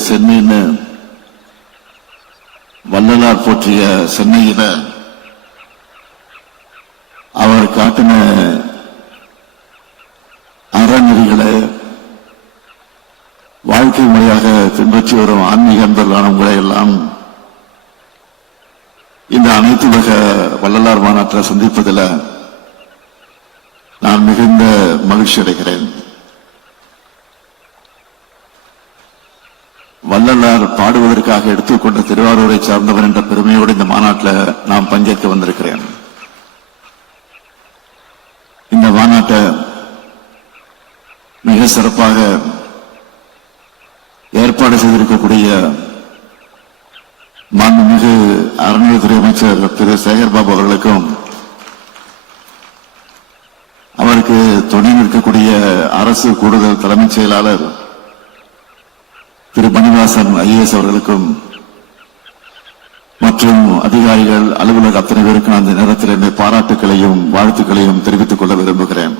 சென்னைன்னு வள்ளலார் போற்றிய சென்னையில அவர் காட்டின அறநெறிகளை வாழ்க்கை முறையாக பின்பற்றி வரும் ஆன்மீக அன்பர்களான உங்களை எல்லாம் இந்த அனைத்து உலக வள்ளலார் மாநாட்டில் சந்திப்பதில் நான் மிகுந்த மகிழ்ச்சி அடைகிறேன் வள்ளலார் பாடுவதற்காக எடுத்துக்கொண்ட திருவாரூரை சார்ந்தவர் என்ற பெருமையோடு இந்த மாநாட்டில் நாம் பங்கேற்க வந்திருக்கிறேன். இந்த மாநாட்டை மிக சிறப்பாக ஏற்பாடு செய்திருக்கக்கூடிய மாண்புமிகு அறநிலையத்துறை அமைச்சர் திரு சேகர்பாபு அவர்களுக்கும் அவருக்கு துணை நிற்கக்கூடிய அரசு கூடுதல் தலைமைச் செயலாளர் திரு மணிவாசன் ஐஏஎஸ் அவர்களுக்கும் மற்றும் அதிகாரிகள் அலுவலக அத்தனை பேருக்கும் அந்த நேரத்தில் என்னை பாராட்டுக்களையும் வாழ்த்துக்களையும் தெரிவித்துக் கொள்ள விரும்புகிறேன்.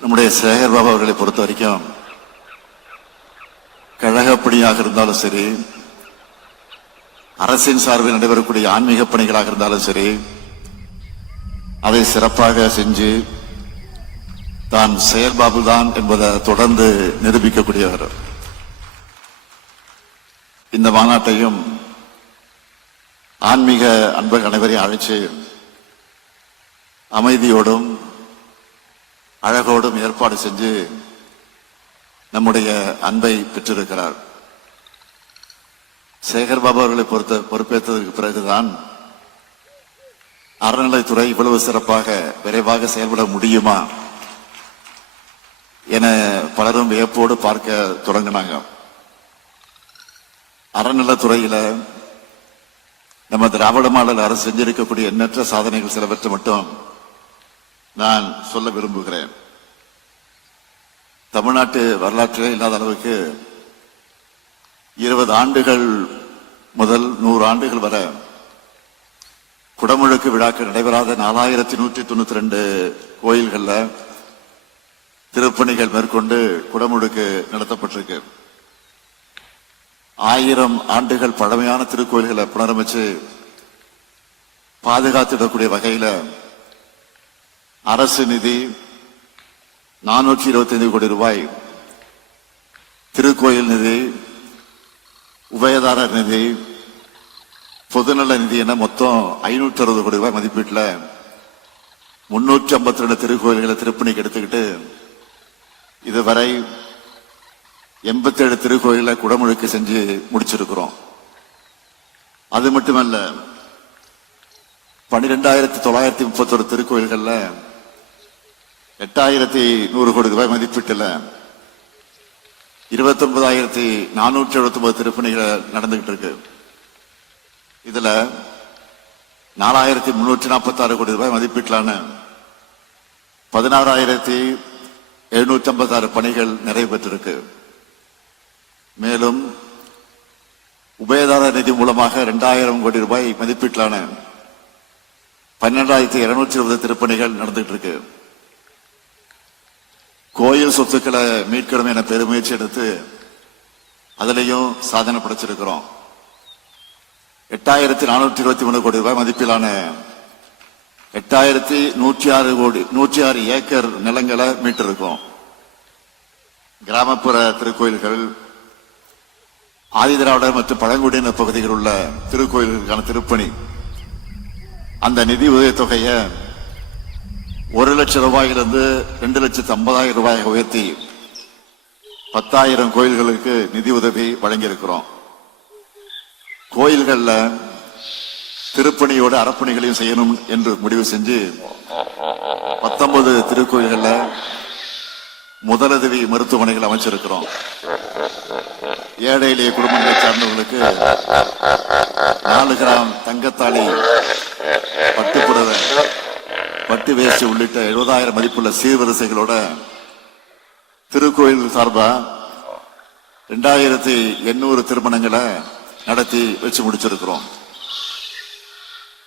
நம்முடைய சேகர் பாபா அவர்களை பொறுத்த வரைக்கும் கழகப்பணியாக இருந்தாலும் சரி அரசின் சார்பில் நடைபெறக்கூடிய ஆன்மீக பணிகளாக இருந்தாலும் சரி அதை சிறப்பாக செஞ்சு தான் செயல்பாபு தான் என்பதை தொடர்ந்து நிரூபிக்கக்கூடியவர் இந்த மாநாட்டையும் ஆன்மீக அன்பர்கள் அனைவரையும் அழைச்சு அமைதியோடும் அழகோடும் ஏற்பாடு செஞ்சு நம்முடைய அன்பை பெற்றிருக்கிறார். சேகர் பாபு அவர்களை பொறுத்த பொறுப்பேற்றதற்கு பிறகுதான் அறநிலைத்துறை இவ்வளவு சிறப்பாக விரைவாக செயல்பட முடியுமா? என பலரும் வியப்போடு பார்க்க தொடங்கினாங்க. அறநிலத்துறையில நம்ம திராவிட மாடல் அரசு செஞ்சிருக்கக்கூடிய எண்ணற்ற சாதனைகள் சிலவற்றை மட்டும் நான் சொல்ல விரும்புகிறேன். தமிழ்நாட்டு வரலாற்றிலே இல்லாத அளவுக்கு இருபது ஆண்டுகள் முதல் நூறு ஆண்டுகள் வரை குடமுழுக்கு விழாக்கள் நடைபெறாத நாலாயிரத்தி நூற்றி தொண்ணூத்தி ரெண்டு கோயில்களில் திருப்பணிகள் மேற்கொண்டு குடமுழுக்கு நடத்தப்பட்டிருக்கு. ஆயிரம் ஆண்டுகள் பழமையான திருக்கோயில்களை புனரமைச்சு பாதுகாத்துடக்கூடிய வகையில் அரசு நிதி நானூற்றி இருபத்தைந்து கோடி ரூபாய் திருக்கோயில் நிதி உபயதாரர் நிதி பொதுநல நிதி என மொத்தம் ஐநூற்றி அறுபது கோடி ரூபாய் மதிப்பீட்டில் முன்னூற்றி ஐம்பத்தி ரெண்டு திருக்கோயில்களை திருப்பணிக்கு எடுத்துக்கிட்டு இதுவரை எண்பத்தேழு திருக்கோயில திருக்கோயிலை குடமுழுக்கு செஞ்சு முடிச்சிருக்கிறோம். அது மட்டுமல்ல பன்னிரெண்டாயிரத்தி தொள்ளாயிரத்தி முப்பத்தொரு திருக்கோயில்கள்ல எட்டாயிரத்தி நூறு கோடி ரூபாய் மதிப்பீட்டில் இருபத்தொன்பதாயிரத்தி நானூற்றி எழுபத்தொன்பது திருப்பணிகளை திருப்பணிகள் நடந்துகிட்டு இருக்கு. இதுல நாலாயிரத்தி முன்னூற்றி நாற்பத்தாறு கோடி ரூபாய் மதிப்பீட்டிலான பதினாறாயிரத்தி எழுநூற்றி ஐம்பத்தி ஆறு பணிகள் நிறைவு பெற்றிருக்கு மேலும் உபயதார நிதி மூலமாக இரண்டாயிரம் கோடி ரூபாய் மதிப்பீட்டிலான பன்னெண்டாயிரத்தி இருநூற்றி இருபது திருப்பணிகள் நடந்துகிட்டு இருக்கு கோயில் சொத்துக்களை மீட்கணும் என பெருமுயற்சி எடுத்து அதிலையும் சாதனை படைச்சிருக்கிறோம். எட்டாயிரத்தி நானூற்றி இருபத்தி மூணு கோடி ரூபாய் மதிப்பிலான எட்டாயிரத்தி நூற்றி ஆறு கோடி நூற்றி ஆறு ஏக்கர் நிலங்களை மீட்டிருக்கோம். கிராமப்புற திருக்கோயில்கள் ஆதிதிராவிடர் மற்றும் பழங்குடியின பகுதிகளில் உள்ள திருக்கோயில்களுக்கான திருப்பணி. அந்த நிதி உதவித் தொகையை ஒரு லட்சம் ரூபாயிலிருந்து ரெண்டு லட்சத்து ஐம்பதாயிரம் ரூபாயை உயர்த்தி பத்தாயிரம் கோயில்களுக்கு நிதி உதவி வழங்கியிருக்கிறோம். கோயில்களில் திருப்பணியோட அறப்பணிகளையும் செய்யணும் என்று முடிவு செஞ்சு பத்தொன்பது திருக்கோயில்கள்ல முதலுதவி மருத்துவமனைகள் அமைச்சிருக்கிறோம். ஏழை எளிய குடும்பங்களை சார்ந்தவர்களுக்கு நாலு கிராம் தங்கத்தாளி பட்டுப்புடவை பட்டு வேஷ்டி உள்ளிட்ட எழுபதாயிரம் மதிப்புள்ள சீர்வரிசைகளோட திருக்கோயில் சார்பா ரெண்டாயிரத்தி எண்ணூறு திருமணங்களை நடத்தி வச்சு முடிச்சிருக்கிறோம்.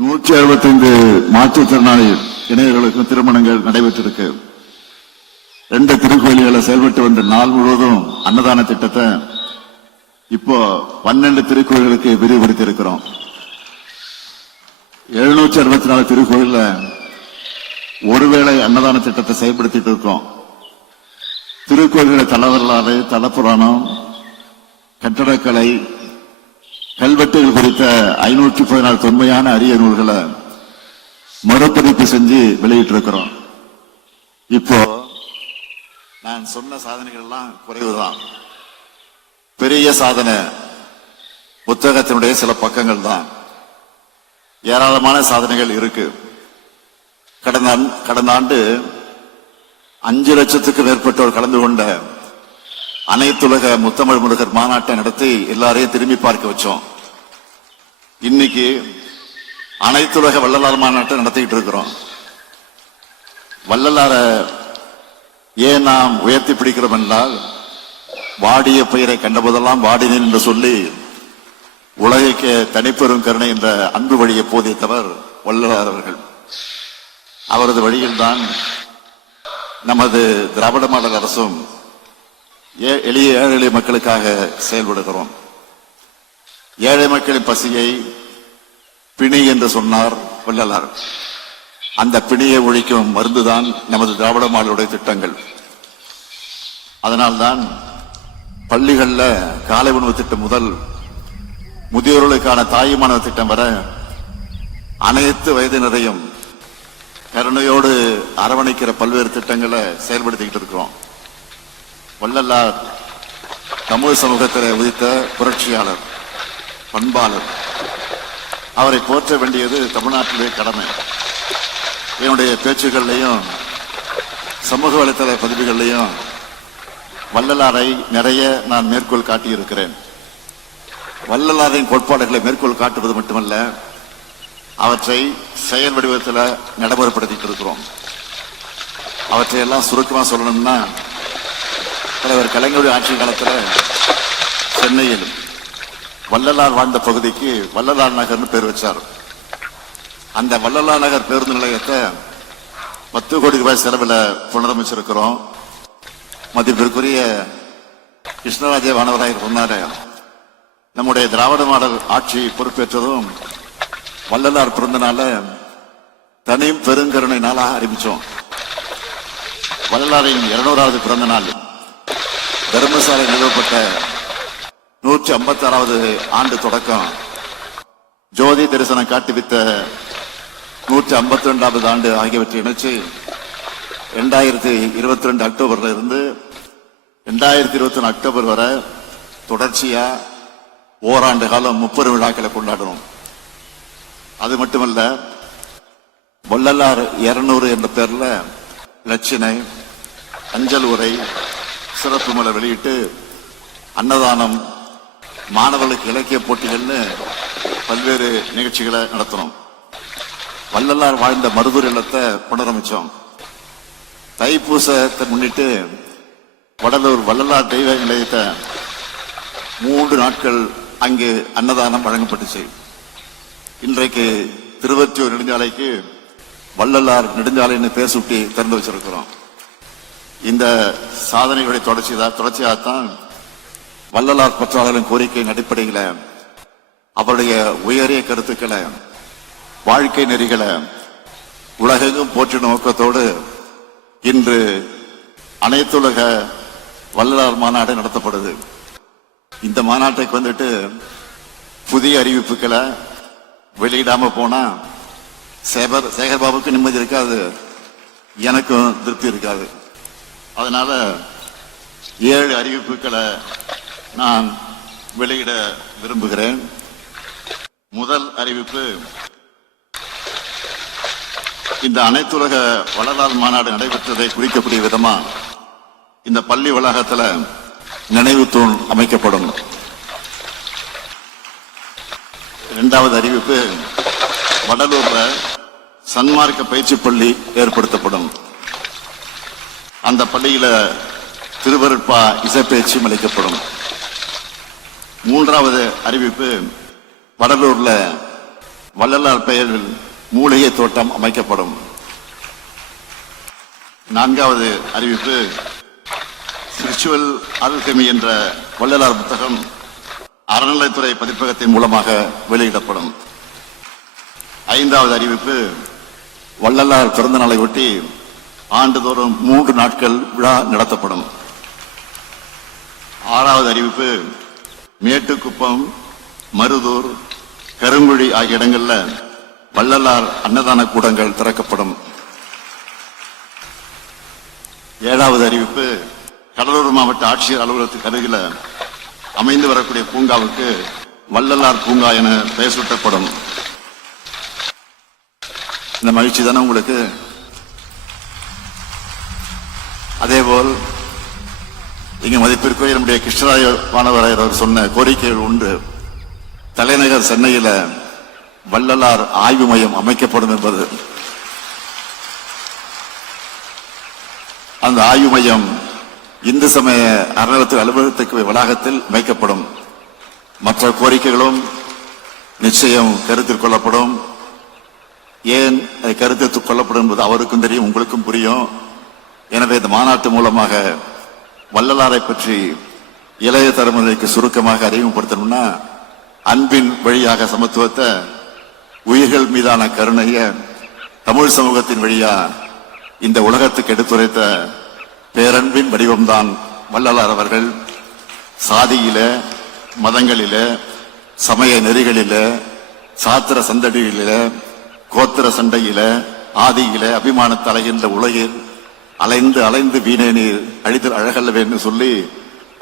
நூற்றி அறுபத்தைந்து மாற்றுத்திறனாளி இணையர்களுக்கும் திருமணங்கள் நடைபெற்றிருக்கு. ரெண்டு திருக்கோயில்களை செயல்பட்டு வந்த நாள் முழுவதும் அன்னதான திட்டத்தை இப்போ பன்னெண்டு திருக்கோயில்களுக்கு விரிவுபடுத்தி இருக்கிறோம் எழுநூற்றி அறுபத்தி நாலு திருக்கோயில்ல ஒருவேளை அன்னதான திட்டத்தை செயல்படுத்திட்டு இருக்கோம். திருக்கோயில்களை தலவரலாறு தலப்புராணம் கட்டடக்கலை கல்வெட்டுகள் குறித்த ஐநூற்றி பதினாறு தொன்மையான அரிய நூல்களை மறுபதிப்பு செஞ்சு வெளியிட்டு இருக்கிறோம் இப்போ நான் சொன்ன சாதனைகள் எல்லாம் குறைவுதான். பெரிய சாதனை புத்தகத்தினுடைய சில பக்கங்கள் தான் ஏராளமான சாதனைகள் இருக்கு. கடந்த கடந்த ஆண்டு அஞ்சு லட்சத்துக்கு மேற்பட்டோர் கலந்து கொண்ட அனைத்துலக முத்தமிழ் முருகர் மாநாட்டை நடத்தி எல்லாரையும் திரும்பி பார்க்க வச்சோம். இன்னைக்கு அனைத்துலக வள்ளலார் மாநாட்டை நடத்திக்கிட்டு இருக்கிறோம். வள்ளலார ஏன் நாம் உயர்த்தி பிடிக்கிறோம் என்றால் வாடிய பெயரை கண்டபோதெல்லாம் வாடினேன் என்று சொல்லி உலகைக்கு தனிப்பெரும் கருணை என்ற அன்பு வழியை போதித்தவர் வள்ளலார் அவர்கள். அவரது வழியில்தான் நமது திராவிட மாடல் அரசும் ஏ- எளிய ஏழை எளிய மக்களுக்காக செயல்படுகிறோம். ஏழை மக்களின் பசியை பிணி என்று சொன்னார் வள்ளலார். அந்த பிணியை ஒழிக்கும் மருந்துதான் நமது திராவிட மாடலுடைய திட்டங்கள். அதனால்தான் பள்ளிகளில் காலை உணவு திட்டம் முதல் முதியோர்களுக்கான தாயுமானவ திட்டம் வர அனைத்து வயதினரையும் கருணையோடு அரவணைக்கிற பல்வேறு திட்டங்களை செயல்படுத்திக்கிட்டு இருக்கிறோம். வள்ளலார் தமிழ் சமூகத்தில் உதித்த புரட்சியாளர். பண்பாளர். அவரை போற்ற வேண்டியது தமிழ்நாட்டிலே கடமை. என்னுடைய பேச்சுகள்லையும் சமூக வலைத்தள பதிவுகள்லையும் வள்ளலாரை நிறைய நான் மேற்கோள் காட்டியிருக்கிறேன். வள்ளலாரின் கோட்பாடுகளை மேற்கோள் காட்டுவது மட்டுமல்ல அவற்றை செயல் வடிவத்தில் நடைமுறைப்படுத்திட்டு இருக்கிறோம். அவற்றை எல்லாம் சொல்லணும்னா தலைவர் கலைஞருடைய ஆட்சி காலத்தில் சென்னையிலும் வள்ளலார் வாழ்ந்த பகுதிக்கு வள்ளலார் நகர்னு பேர் வச்சார். அந்த வள்ளலார் நகர் பேருந்து நிலையத்தை பத்து கோடி ரூபாய் செலவில் புனரமைச்சிருக்கிறோம். மதிப்பிற்குரிய கிருஷ்ணராஜ வானவராயர் சொன்னாரு நம்முடைய திராவிட மாடல் ஆட்சி பொறுப்பேற்றதும் வள்ளலார் பிறந்த நாள தனி பெருங்கருணை நாளாக அறிவிச்சோம். வள்ளலாரின் இருநூறாவது பிறந்த நாள் தர்மசாலை நிறுவப்பட்ட நூற்றி ஐம்பத்தி ஆறாவது ஆண்டு தொடக்கம். ஜோதி தரிசனம் காட்டுவித்த நூற்றி ஐம்பத்தி ரெண்டாவது ஆண்டு ஆகியவற்றை இணைச்சு ரெண்டாயிரத்தி இருபத்தி ரெண்டு அக்டோபர்ல இருந்து ரெண்டாயிரத்தி இருபத்தி ஒன்று அக்டோபர் வரை தொடர்ச்சியா ஓராண்டு காலம் முப்பது விழாக்களை கொண்டாடுறோம். அது மட்டுமல்ல வள்ளலார் இருநூறு என்ற பேர்ல லட்சினை அஞ்சல் உரை சிறப்பு மலை வெளியிட்டு அன்னதானம் மாணவர்களுக்கு இலக்கிய போட்டிகள்னு பல்வேறு நிகழ்ச்சிகளை நடத்தினோம் வள்ளலார் வாழ்ந்த மருதூர் இல்லத்தை புனரமைச்சோம். தைப்பூசத்தை முன்னிட்டு வடலூர் வள்ளலார் தெய்வ நிலையத்தை மூன்று நாட்கள் அங்கு அன்னதானம் வழங்கப்பட்டுச்சு. இன்றைக்கு திருவற்றியூர் நெடுஞ்சாலைக்கு வள்ளலார் நெடுஞ்சாலைன்னு பேர் சுட்டி திறந்து வச்சிருக்கிறோம். இந்த சாதனைகளுடைய தொடர்ச்சி தான் தொடர்ச்சியாகத்தான் வள்ளலார் பற்றாளர்களின் கோரிக்கையின் அடிப்படையில் அவருடைய உயரிய கருத்துக்களை வாழ்க்கை நெறிகளை உலகெங்கும் போற்றின நோக்கத்தோடு இன்று அனைத்துலக வள்ளலார் மாநாடு நடத்தப்படுது. இந்த மாநாட்டுக்கு வந்துட்டு புதிய அறிவிப்புகளை வெளியிடாம போனா சேகர் சேகர்பாபுக்கு நிம்மதி இருக்காது. எனக்கும் திருப்தி இருக்காது. அதனால ஏழு அறிவிப்புகளை நான் வெளியிட விரும்புகிறேன். முதல் அறிவிப்பு இந்த அனைத்துலக வளரால் மாநாடு நடைபெற்றதை குறிக்கக்கூடிய விதமா இந்த பள்ளி வளாகத்தில் நினைவு தூண் அமைக்கப்படும். இரண்டாவது அறிவிப்பு வடலூர்ல சன்மார்க்க பயிற்சி பள்ளி ஏற்படுத்தப்படும். அந்த பள்ளியில திருவருட்பா இசைப்பயிற்சியும் அளிக்கப்படும். மூன்றாவது அறிவிப்பு வடலூர்ல வள்ளலார் பெயரில் மூலிகை தோட்டம் அமைக்கப்படும். நான்காவது அறிவிப்பு ஸ்பிரிச்சுவல் அருள்கமி என்ற வள்ளலார் புத்தகம் அறநிலைத்துறை பதிப்பகத்தின் மூலமாக வெளியிடப்படும். ஐந்தாவது அறிவிப்பு வள்ளலார் பிறந்த நாளை ஒட்டி ஆண்டுதோறும் மூன்று நாட்கள் விழா நடத்தப்படும். ஆறாவது அறிவிப்பு மேட்டுக்குப்பம் மருதூர் கருங்குழி ஆகிய இடங்கள்ல வள்ளலார் அன்னதான கூடங்கள் திறக்கப்படும். ஏழாவது அறிவிப்பு கடலூர் மாவட்ட ஆட்சியர் அலுவலகத்துக்கு அருகில் அமைந்து வரக்கூடிய பூங்காவுக்கு வள்ளலார் பூங்கா என பெயர் சூட்டப்படும். இந்த மகிழ்ச்சி தானே உங்களுக்கு? அதேபோல் இங்க மதிப்பிற்குரிய நம்முடைய கிருஷ்ணராய மாணவராயர் அவர் சொன்ன கோரிக்கைகள் உண்டு தலைநகர் சென்னையில வள்ளலார் ஆய்வு மையம் அமைக்கப்படும் என்பது. அந்த ஆய்வு மையம் இந்து சமய அறநிலையத்துறை அலுவலகத்துக்கு வளாகத்தில் அமைக்கப்படும். மற்ற கோரிக்கைகளும் நிச்சயம் கருத்தில் கொள்ளப்படும். ஏன் அதை கருத்தில் கொள்ளப்படும் என்பது அவருக்கும் தெரியும் உங்களுக்கும் புரியும். எனவே இந்த மாநாட்டு மூலமாக வள்ளலாரை பற்றி இளைய தலைமுறைக்கு சுருக்கமாக அறிமுகப்படுத்தணும்னா அன்பின் வழியாக சமத்துவத்தை உயிர்கள் மீதான கருணைய தமிழ் சமூகத்தின் வழியா இந்த உலகத்துக்கு எடுத்துரைத்த பேரன்பின் வடிவம்தான் வள்ளலார் அவர்கள். சாதியில மதங்களில சமய நெறிகளில சாத்திர சந்தடிகளில கோத்திர சண்டையில ஆதியில அபிமானத்தை அலைகின்ற உலகில் அலைந்து அலைந்து வீணே நீர் அழிதல் அழகல்லவேன்னு சொல்லி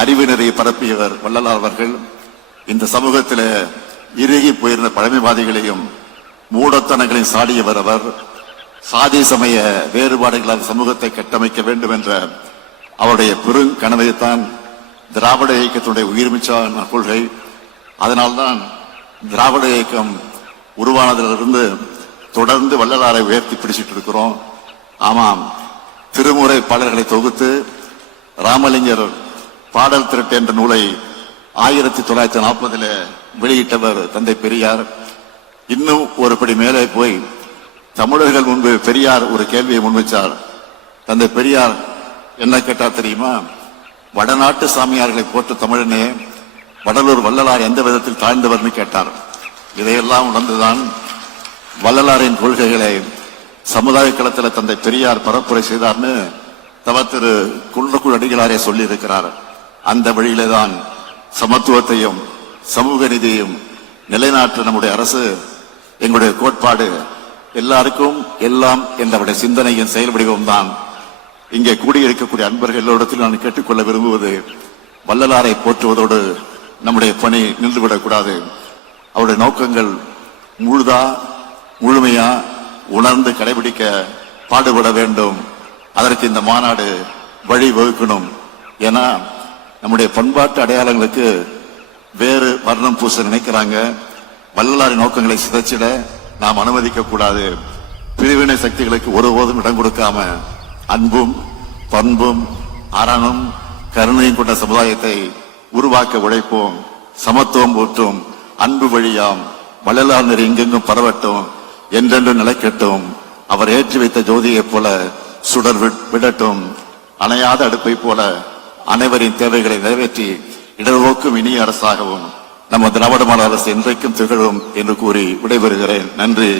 அறிவினரை பரப்பியவர் வள்ளலார் அவர்கள். இந்த சமூகத்தில் இறுகி போயிருந்த பழமைவாதிகளையும் மூடத்தனங்களையும் சாடியவர் அவர். சாதி சமய வேறுபாடுகளால் சமூகத்தை கட்டமைக்க வேண்டும் என்ற அவருடைய பெருங்கனவைத்தான் திராவிட இயக்கத்துடைய உயிர்மிச்சான கொள்கை. அதனால்தான் திராவிட இயக்கம் உருவானதிலிருந்து தொடர்ந்து வள்ளலாரை உயர்த்தி பிடிச்சிட்டு இருக்கிறோம். ஆமாம் திருமுறை பாடல்களை தொகுத்து ராமலிங்கர் பாடல் திரட்டு என்ற நூலை ஆயிரத்தி தொள்ளாயிரத்தி நாற்பதில் வெளியிட்டவர் தந்தை பெரியார். இன்னும் ஒருபடி மேலே போய் தமிழர்கள் முன்பு பெரியார் ஒரு கேள்வியை முன்வைச்சார். தந்தை பெரியார் என்ன கேட்டார் தெரியுமா? வடநாட்டு சாமியார்களை போற்று தமிழனே வடலூர் வள்ளலார் எந்த விதத்தில் தாழ்ந்தவர்னு கேட்டார். இதையெல்லாம் உணர்ந்துதான் வள்ளலாரின் கொள்கைகளை சமுதாய களத்தில் தந்தை பெரியார் பரப்புரை செய்தார்னு தவ திரு குன்றக்குள் அடிகளாரே சொல்லி இருக்கிறார் அந்த வழியிலே தான் சமத்துவத்தையும் சமூக நீதியையும் நிலைநாட்ட நம்முடைய அரசு எங்களுடைய கோட்பாடு. எல்லாருக்கும் எல்லாம் என்றவருடைய சிந்தனையின் செயல் வடிவம் தான் இங்கே கூடியிருக்கக்கூடிய அன்பர்கள் எல்லோரிடத்திலும் நான் கேட்டுக்கொள்ள விரும்புவது வள்ளலாரை போற்றுவதோடு நம்முடைய பணி நின்றுவிடக்கூடாது. அவருடைய நோக்கங்கள் முழுதா முழுமையா உணர்ந்து கடைபிடிக்க பாடுபட வேண்டும். அதற்கு இந்த மாநாடு வழி வகுக்கணும். ஏன்னா நம்முடைய பண்பாட்டு அடையாளங்களுக்கு வேறு வர்ணம் பூச நினைக்கிறாங்க. வள்ளலாறு நோக்கங்களை சிதைச்சிட நாம் அனுமதிக்க கூடாது. பிரிவினை சக்திகளுக்கு ஒருபோதும் இடம் கொடுக்காம அன்பும் பண்பும் அறனும் கருணையும் கொண்ட சமுதாயத்தை உருவாக்க உழைப்போம். சமத்துவம் ஊற்றும். அன்பு வழியாம். வள்ளலார் நெறி எங்கெங்கும் பரவட்டும். என்றென்று நிலைக்கட்டும். அவர் ஏற்றி வைத்த ஜோதியைப் போல சுடர் விடட்டும். அணையாத அடுப்பை போல அனைவரின் தேவைகளை நிறைவேற்றி இடர்வோக்கும் இனிய அரசாகவும் நம்ம திராவிட மாடல் அரசு என்றைக்கும் திகழும் என்று கூறி விடைபெறுகிறேன். நன்றி.